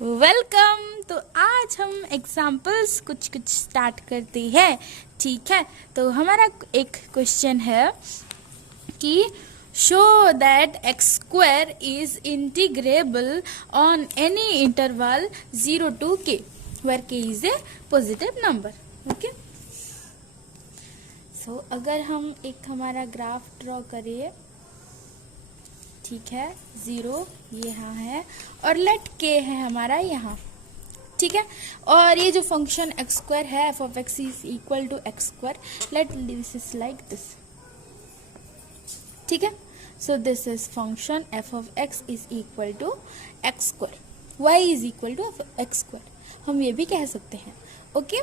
Welcome. तो आज हम एग्जाम्पल्स कुछ स्टार्ट करते हैं। ठीक है, तो हमारा एक क्वेश्चन है कि show that x square is integrable on any interval 0 to k where k is a positive number. Okay, so अगर हम एक हमारा ग्राफ ड्रॉ करें, ठीक है, 0 यहाँ है और लेट k है हमारा यहाँ, ठीक है, और ये जो फंक्शन एक्स स्क्वायर है f of x is equal to x square, let this is like this, ठीक है। So this is function f of x is equal to x square, y is equal to x square, हम ये भी कह सकते हैं। Okay,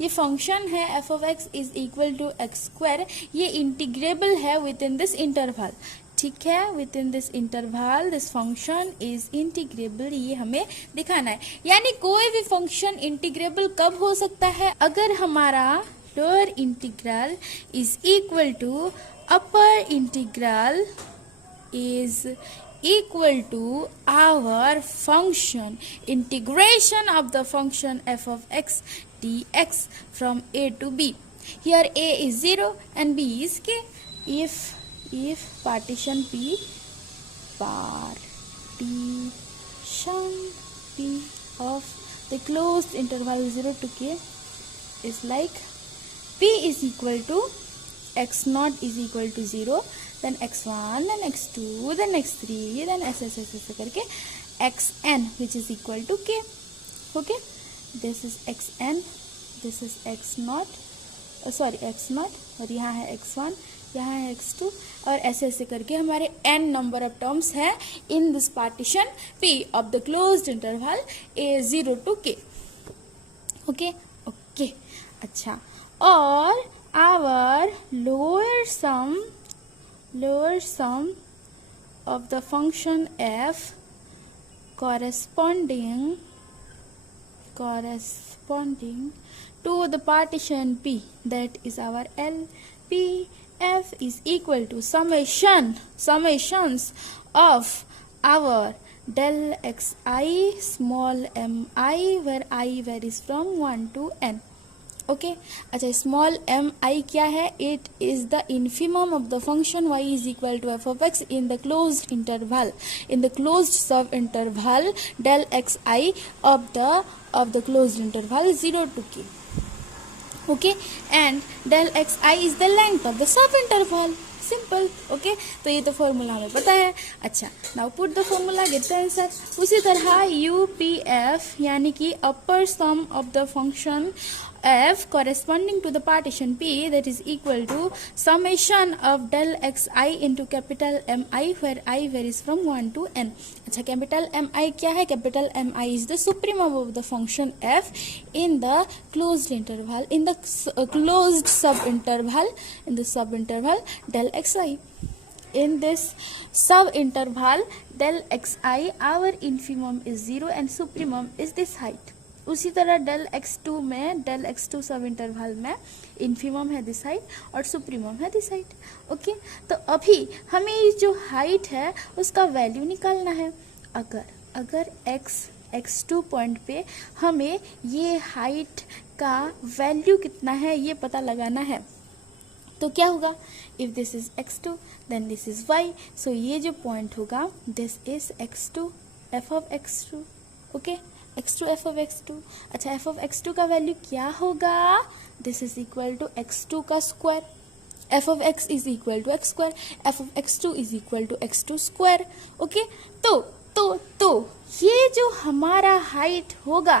ये function है f of x is equal to x square, ये इंटीग्रेबल है विद इन दिस इंटरवल, ठीक है, within this interval this function is integrable, ये हमें दिखाना है। यानी कोई भी फंक्शन इंटीग्रेबल कब हो सकता है? अगर हमारा lower integral is equal to upper integral is equal to our function integration of the function f of x dx from a to b. Here a is 0 and b is k. If partition p of the closed interval 0 to k is like p is equal to x naught is equal to 0, then x1, then x2, then x3, then ऐसे करके xn which is equal to k. Okay, this is xn, this is x naught, sorry x naught, और यहाँ है x1, यहाँ है x2, और ऐसे करके हमारे n नंबर ऑफ टर्म्स है in this partition p of the closed interval a 0 to k. Okay okay, अच्छा, और our lower sum of the function f corresponding to the partition p, that is our L. P f is equal to summations of our del xi small mi, where I varies from 1 to n. Okay, अच्छा, small m i क्या है? It is the infimum of the function y is equal to f of x in the closed interval, in the closed sub interval del x i of the closed interval 0 to k. Okay, and del x i is the length of the sub interval, simple. Okay, तो ये तो formula हमें पता है। अच्छा, now put the formula, gate the answer. उसी तरह U P F यानी कि upper sum of the function f corresponding to the partition p, that is equal to summation of del xi into capital Mi, where I varies from 1 to n. अच्छा, capital Mi क्या है? Capital Mi is the supremum of the function f in the closed interval, in the closed sub-interval del xi. In this sub-interval del xi, our infimum is 0 and supremum is this height. उसी तरह del x2 में, del x2 सब interval में infimum है this height और supremum है this height. Okay, तो अभी हमें जो हाइट है उसका वैल्यू निकालना है। अगर x2 पॉइंट पे हमें ये हाइट का वैल्यू कितना है ये पता लगाना है, तो क्या होगा? If this is x2 then this is y, so ये जो पॉइंट होगा this is x2 f of x2. Okay, x2 f of x2। अच्छा, f of x2 का वैल्यू क्या होगा? This is equal to x2 का square, f of x is equal to x square, f of x2 is equal to x2 square. Okay, तो ये जो हमारा height होगा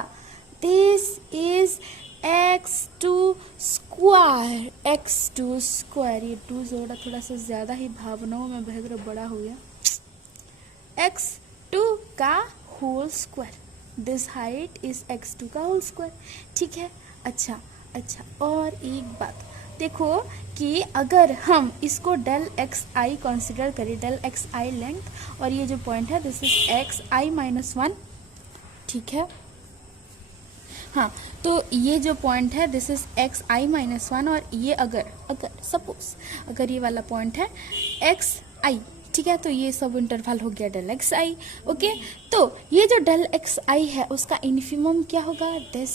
दिस इज x2 स्क्वायर, ये 2 जोड़ा थोड़ा सा ज्यादा ही भावनाओं में बहकर बड़ा हो गया, x2 का whole square, this height is x2 का होल स्क्वायर, ठीक है। अच्छा, और एक बात देखो कि अगर हम इसको डेल एक्स आई कंसिडर करें, डेल एक्स आई लेंथ, और ये जो पॉइंट है दिस इज एक्स आई -1, ठीक है, हाँ, तो ये जो पॉइंट है दिस इज एक्स आई -1, और ये अगर सपोज अगर ये वाला पॉइंट है एक्स आई, ठीक है, तो ये सब इंटरवल हो गया डेल एक्स आई। ओके, तो ये जो डेल एक्स आई है उसका इन्फिमम क्या होगा, दिस,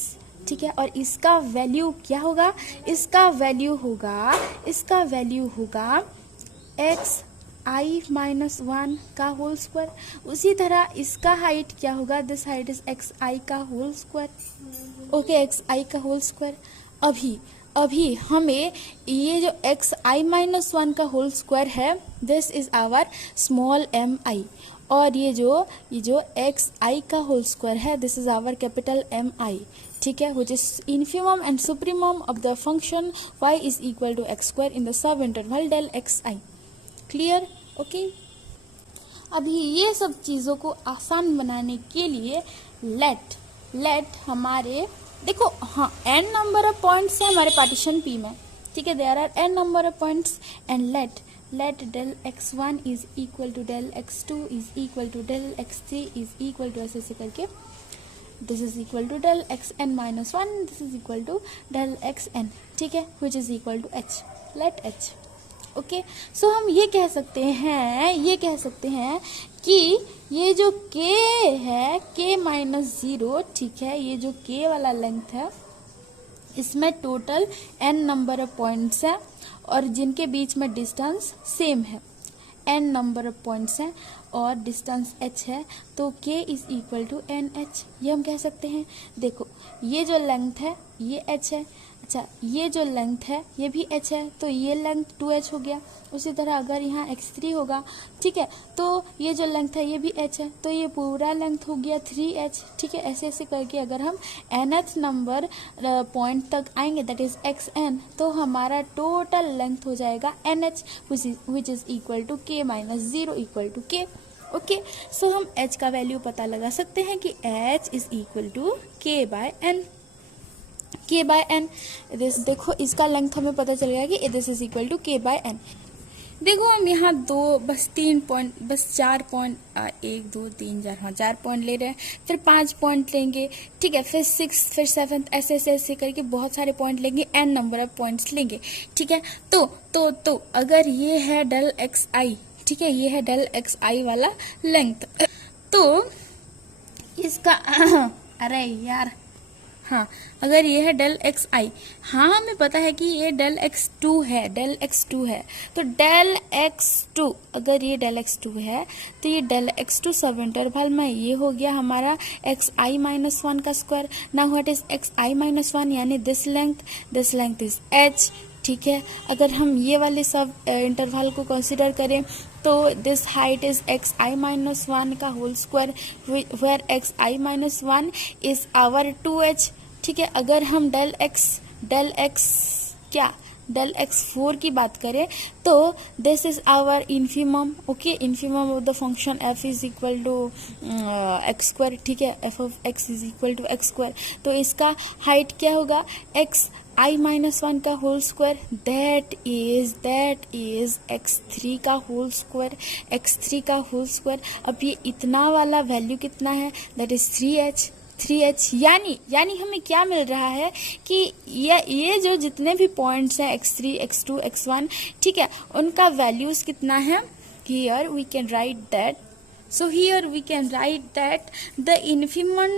ठीक है, और इसका वैल्यू क्या होगा, इसका वैल्यू होगा एक्स आई माइनस 1 का होल स्क्वायर। उसी तरह इसका हाइट क्या होगा, this height is x i का whole square. Okay, x i का होल स्क्वायर। अभी हमें ये जो एक्स आई माइनस 1 का होल स्क्वायर है, this is our small m i, और ये जो एक्स आई का होल स्क्वायर है, this is our capital M i, ठीक है, which is infimum and supremum of the function y is equal to x square in the sub interval del xi। Clear? Okay, अभी ये सब चीज़ों को आसान बनाने के लिए लेट हमारे, देखो हाँ, n नंबर ऑफ पॉइंट्स है हमारे पार्टीशन P में, ठीक है, there are n number of points, and let del x1 is equal to del x2 is equal to del x3 is equal to ऐसे करके, this is equal to del xn minus 1, this is equal to del xn, ठीक है, which is equal to h, let h। Okay, so हम ये कह सकते हैं कि ये जो k है, k माइनस 0, ठीक है, ये जो k वाला लेंथ है, इसमें total n number of points है और जिनके बीच में डिस्टेंस सेम है, n नंबर ऑफ पॉइंट्स हैं और डिस्टेंस h है, तो k is equal to n h, ये हम कह सकते हैं। देखो ये जो लेंथ है ये h है, अच्छा ये जो लेंथ है ये भी h है, तो ये लेंथ 2h हो गया। उसी तरह अगर यहाँ x3 होगा, ठीक है, तो ये जो लेंथ है ये भी h है, तो ये पूरा लेंथ हो गया 3h, ठीक है। ऐसे करके अगर हम nth नंबर पॉइंट तक आएंगे, दैट इज xn, तो हमारा टोटल लेंथ हो जाएगा nh, which is equal to k minus 0 equal to k। Okay, so हम h का वैल्यू पता लगा सकते हैं कि h is equal to k by n, k by n। देखो इसका लेंथ हमें पता चल गया कि this is equal to k by n। देखो हम यहाँ बस 4 पॉइंट 1 2 3 4, हाँ 4 पॉइंट ले रहे हैं, फिर 5 पॉइंट लेंगे, ठीक है, फिर 6, फिर 7, ऐसे करके बहुत सारे पॉइंट लेंगे, n नंबर ऑफ पॉइंट्स लेंगे, ठीक है। तो अगर ये है डेल एक्स आई, ठीक है, ये है डेल एक्स आई वाला लेंथ, तो इसका अरे यार, हाँ, अगर ये है डेल एक्स आई, हाँ हमें पता है कि ये डेल एक्स टू है, तो डेल एक्स टू, अगर ये डेल एक्स टू है तो ये del x two sub interval में ये हो गया हमारा एक्स आई माइनस 1 का square. Now what is x i minus 1, यानी दिस लेंथ इज एच, ठीक है। अगर हम ये वाले सब इंटरवल को कंसिडर करें तो this height is x i minus 1 का whole square, where x i minus 1 is our 2h, ठीक है। अगर हम डेल एक्स 4 की बात करें तो this is our infimum, okay, infimum of the function f is equal to x square, ठीक है, f of x is equal to x square. तो इसका हाइट क्या होगा, एक्स आई माइनस 1 का whole square, that is x3 का whole square, अब ये इतना वाला वैल्यू कितना है, दैट इज 3h, यानी हमें क्या मिल रहा है कि ये जो जितने भी पॉइंट्स हैं x3, x2, x1, ठीक है, उनका वैल्यूज कितना है। Here we can write that the infimum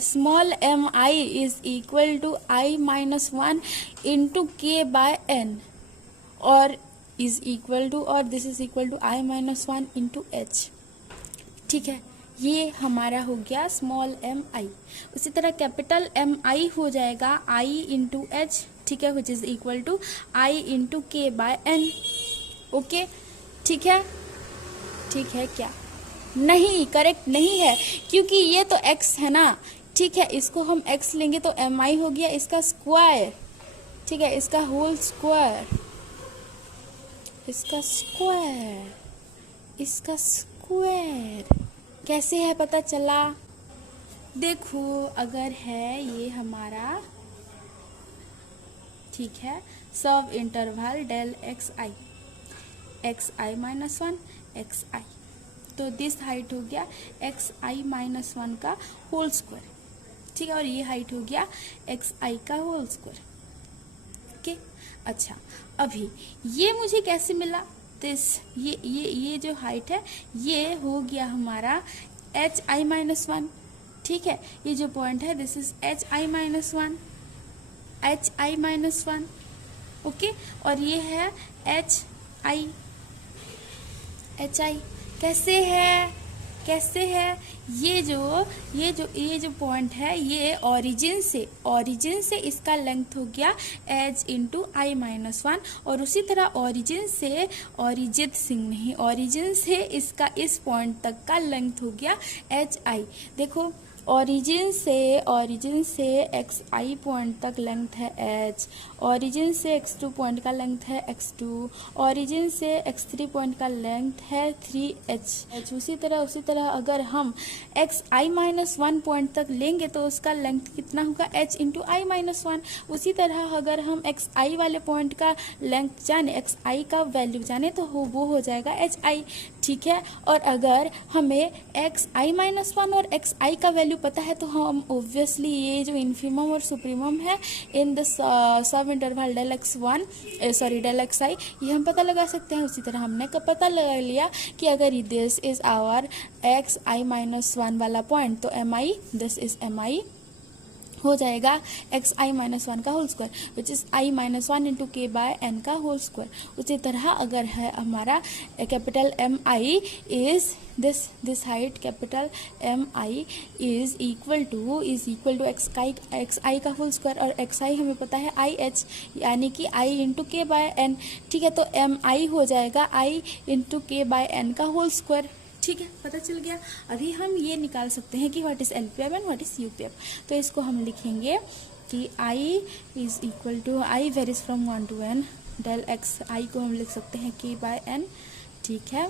small mi is equal to I minus 1 into k by n, or is equal to, or this is equal to I minus 1 into h, ठीक है। ये हमारा हो गया small m आई। उसी तरह capital M i हो जाएगा आई इंटू एच, ठीक है, which is equal to i into k by n. Okay, ठीक है क्या? नहीं, करेक्ट नहीं है, क्योंकि ये तो x है ना, ठीक है, इसको हम x लेंगे तो एम आई हो गया इसका स्क्वायर, ठीक है, इसका होल स्क्वायर, इसका स्क्वायर कैसे है पता चला? देखो अगर है ये हमारा, ठीक है, सब interval del x i minus 1 x आई, तो दिस हाइट हो गया एक्स आई माइनस 1 का होल स्क्वायर, ठीक है, और ये हाइट हो गया एक्स आई का होल स्क्वायर। ओके, अच्छा, अभी ये मुझे कैसे मिला? दिस ये जो हाइट है ये हो गया हमारा एच आई माइनस वन। ठीक है, ये जो पॉइंट है this is H I minus one, H I minus one. Okay, और ये है एच आई, एच आई कैसे है ये जो पॉइंट है ये ओरिजिन से इसका लेंथ हो गया H into i minus one. और उसी तरह ओरिजिन से इसका इस पॉइंट तक का लेंथ हो गया एच आई। देखो ओरिजिन से एक्स आई पॉइंट तक लेंथ है एच, ओरिजिन से एक्स टू पॉइंट का लेंथ है एक्स टू, ओरिजिन से एक्स थ्री पॉइंट का लेंथ है थ्री एच। उसी तरह अगर हम x i minus one point तक लेंगे तो उसका लेंथ कितना होगा H into i minus one. उसी तरह अगर हम एक्स आई वाले पॉइंट का लेंथ जाने, एक्स आई का वैल्यू जाने तो वो हो जाएगा एच आई। ठीक है, और अगर हमें एक्स आई माइनस वन और एक्स आई का वैल्यू पता है तो हम ऑब्वियसली ये जो इन्फीमम और सुप्रीमम है in the sub interval del x one del x i ये हम पता लगा सकते हैं। उसी तरह हमने पता लगा लिया कि अगर this is our x i minus one वाला पॉइंट तो m i, this is m i हो जाएगा एक्स आई माइनस वन का whole square which is i minus one into k by n का होल स्क्वायर। उसी तरह अगर है हमारा capital M i is this height capital M i is equal to x i का whole square, और x i हमें पता है आई एच यानी कि आई इंटू के बाय एन। ठीक है, तो एम आई हो जाएगा आई इंटू के बाय एन का होल स्क्वायर। ठीक है, पता चल गया। अभी हम ये निकाल सकते हैं कि what is LPF and what is UPF. तो इसको हम लिखेंगे कि i is equal to i varies from one to n del x i को हम लिख सकते हैं के बाय एन। ठीक है,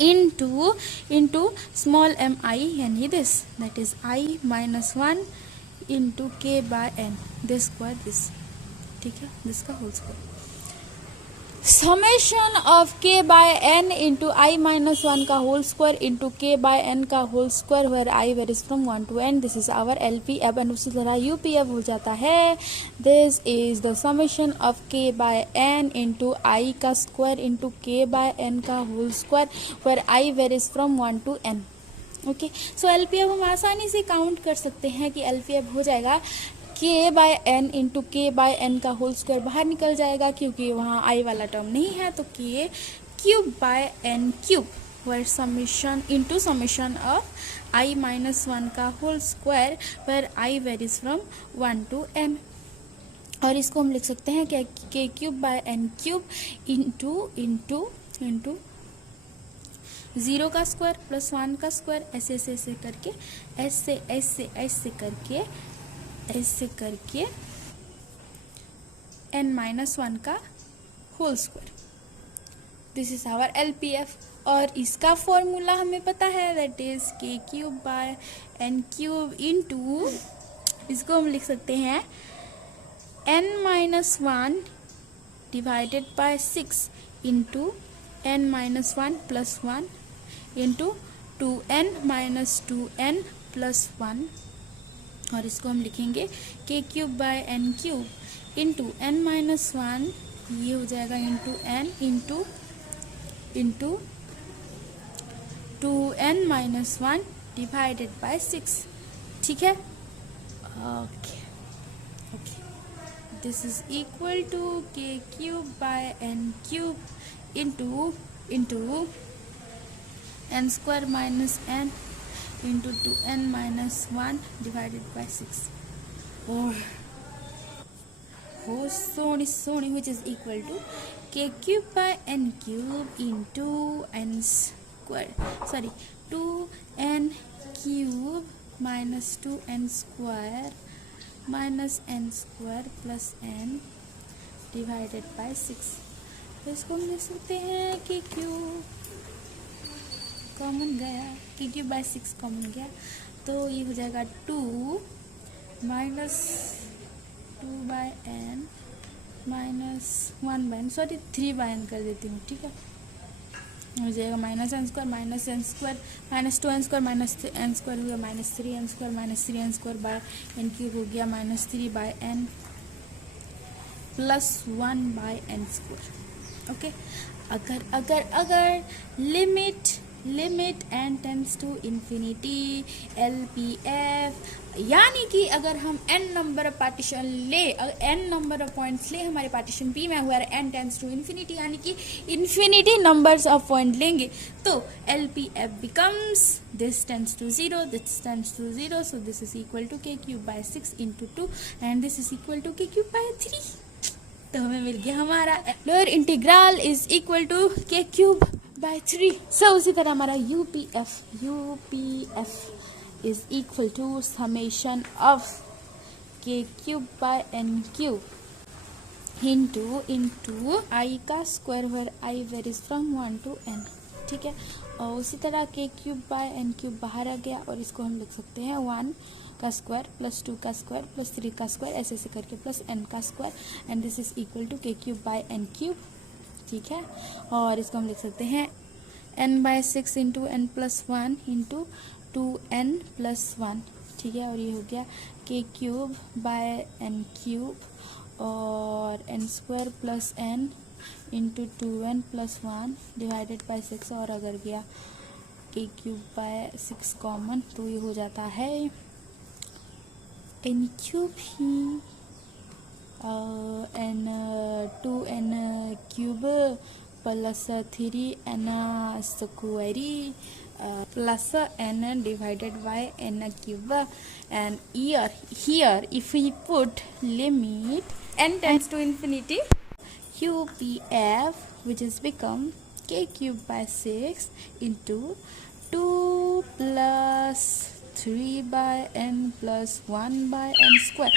इनटू स्मॉल एम आई यानी this that is i minus one into k by n this square this. ठीक है, दिस का whole square. Summation of k by n into i minus one का whole square into k by n का whole square where i varies from one to n। This is our LPF and उसी तरह UPF हो जाता है this is the summation of k by n into आई का square into k by n का whole square where i varies from one to n। Okay, so LPF हम आसानी से काउंट कर सकते हैं कि LPF हो जाएगा k bye N into k by n का होल स्क्वायर बाहर निकल जाएगा क्योंकि वहाँ आई वाला टर्म नहीं है, तो k cube by n cube where summation into summation of i minus one का whole square where i varies from one to n। और इसको हम लिख सकते हैं कि k cube by n cube into zero का स्क्वायर प्लस वन का स्क्वायर ऐसे करके ऐसे करके n माइनस वन का whole square. This is our LPF और इसका फॉर्मूला हमें पता है that is k cube by n cube into इसको हम लिख सकते हैं n minus one divided by 6 into n minus one plus one into 2n minus 2n plus one. और इसको हम लिखेंगे k cube by n cube into n minus one ये हो जाएगा into n into 2n minus one divided by 6। ठीक है, okay this is equal to k cube by n cube into n square minus n into 2n minus 1 divided by 6 or soni which is equal to k cube by n cube into n square 2n cube minus 2n square minus n square plus n divided by 6। तो इसको हम लिख सकते हैं कि cube common गया कि cube by 6 common गया तो ये हो जाएगा 2 minus 2 by n minus 1 by n 3 by n कर देती हूँ। ठीक है, हो जाएगा minus n square minus n square minus 2n square minus n square हो गया minus 3n square minus 3n square by n cube हो गया minus 3 by n plus 1 by n square. Okay, अगर limit n tends to infinity LPF, यानी कि अगर हम n number of partition ले, n नंबर ऑफ पॉइंट्स ले हमारे पार्टीशन P में हुआ n टेंड्स टू इन्फिनिटी, यानी कि इन्फिनिटी नंबर्स ऑफ पॉइंट लेंगे, तो LPF becomes this tends to 0, this tends to 0, so this is equal to k cube by 6 into 2 and this is equal to k cube by 3. तो हमें मिल गया हमारा lower integral is equal to k cube by 3. So उसी तरह हमारा UPF is equal to summation of k cube by n cube into I का square where I varies from 1 to n. ठीक है, और उसी तरह k cube by n cube बाहर आ गया और इसको हम लिख सकते हैं 1 का स्क्वायर प्लस 2 का स्क्वायर प्लस 3 का स्क्वायर ऐसे ऐसे करके प्लस n का square and this is equal to k cube by n cube. ठीक है, और इसको हम लिख सकते हैं n by 6 into n plus 1 into 2n plus 1. ठीक है, और ये हो गया k cube by n cube और n square plus n into 2n plus 1 divided by 6, और अगर गया k क्यूब बाय 6 कॉमन तो ये हो जाता है n cube he n 2n cube plus 3n square plus n divided by n cube, and here if we put limit n tends to infinity UPF, which is become k cube by 6 into 2 plus 3 by n plus 1 by n square,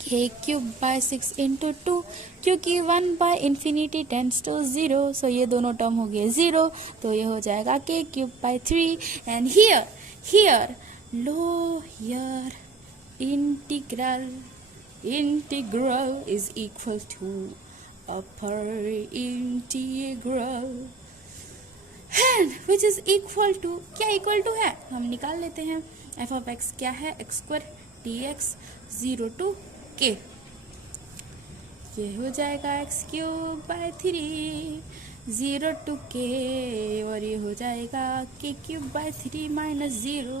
k cube bye 6 into 2, क्योंकि 1 by infinity tends to 0, सो ये दोनों term हो गए 0, तो ये हो जाएगा k cube by 3. And here lower integral is equal to upper integral, and which is equal to, क्या इक्वल टू है हम निकाल लेते हैं. f ऑफ x क्या है, x square dx 0 to k, ये हो जाएगा x cube by 3 0 to k, और ये हो जाएगा k cube by 3 minus 0,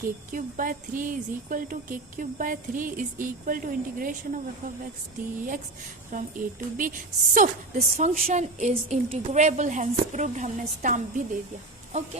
k cube by 3 is equal to k cube by 3 is equal to integration of f of x dx from a to b. So this function is integrable, hence proved, हमने stamp भी दे दिया. Okay